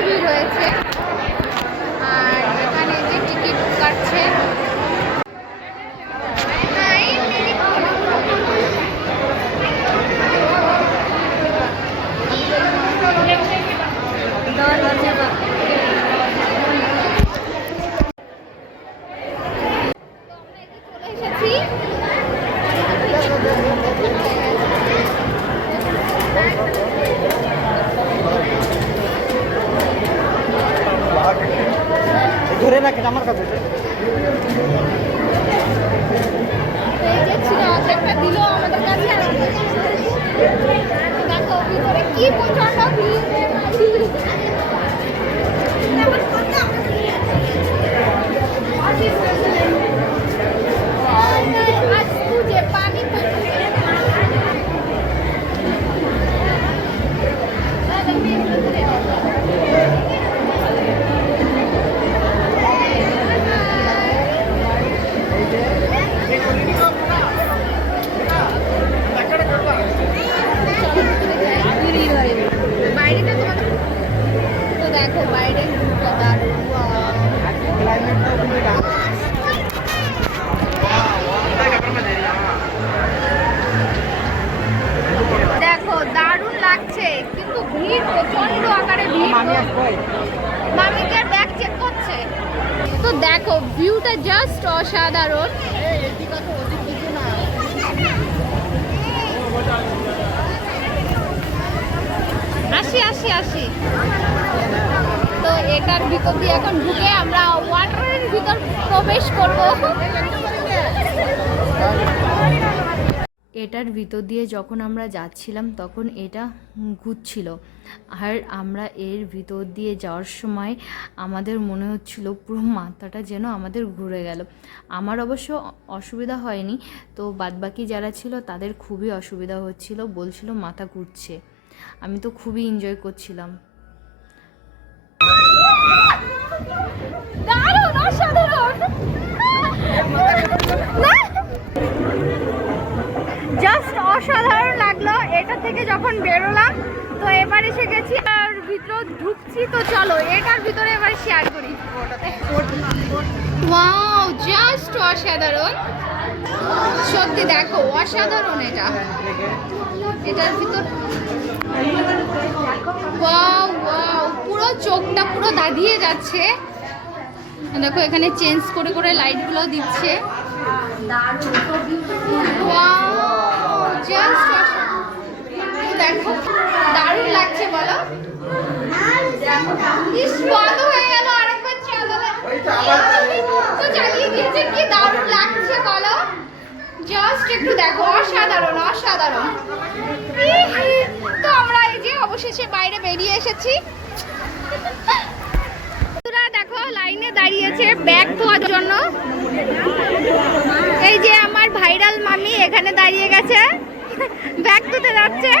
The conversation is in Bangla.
是不是特？আর দেখো কাছে কি প্রচণ্ড ভিড়। তো দেখো ভিউটা জাস্ট অসাধারণ। আসি আসি আসি। তো এটার ভিতর দিয়ে এখন ঢুকে আমরা ওয়াটারের ভিতর প্রবেশ করব। এটার ভিতর দিয়ে যখন আমরা যাচ্ছিলাম, তখন এটা ঘুরছিল। আর আমরা এর ভিতর দিয়ে যাওয়ার সময় আমাদের মনে হচ্ছিল পুরো মাথাটা যেন আমাদের ঘুরে গেল। আমার অবশ্য অসুবিধা হয়নি, তো বাদবাকি যারা ছিল তাদের খুবই অসুবিধা হচ্ছিল, বলছিল মাথা ঘুরছে। আমি তো খুবই এনজয় করছিলাম। দারুণ, অসাধারণ! এটা থেকে যখন বেরোলাম তো এবার এসে গেছি আর ভিতর ঢুকছি তো চলো এটার ভিতরে এবার শেয়ার করি। ওয়াও জাস্ট অসাধারণ। সত্যি দেখো অসাধারণ এটা। এটার ভিতর ওয়াও ওয়াও পুরো চোখটা পুরো দাঁড়িয়ে যাচ্ছে। দেখো এখানে চেঞ্জ করে করে লাইটগুলো দিচ্ছে। Wow, just জাস্ট একটু দেখো, অসাধারণ অসাধারণ। তো আমরা এই যে অবশেষে বাইরে বেরিয়ে এসেছি। দেখো, লাইনে দাঁড়িয়েছে ব্যাগ ধোয়ার জন্য। এই যে আমার ভাইরাল মামি এখানে দাঁড়িয়ে গেছে। ব্যাগ ধুতে যাচ্ছে।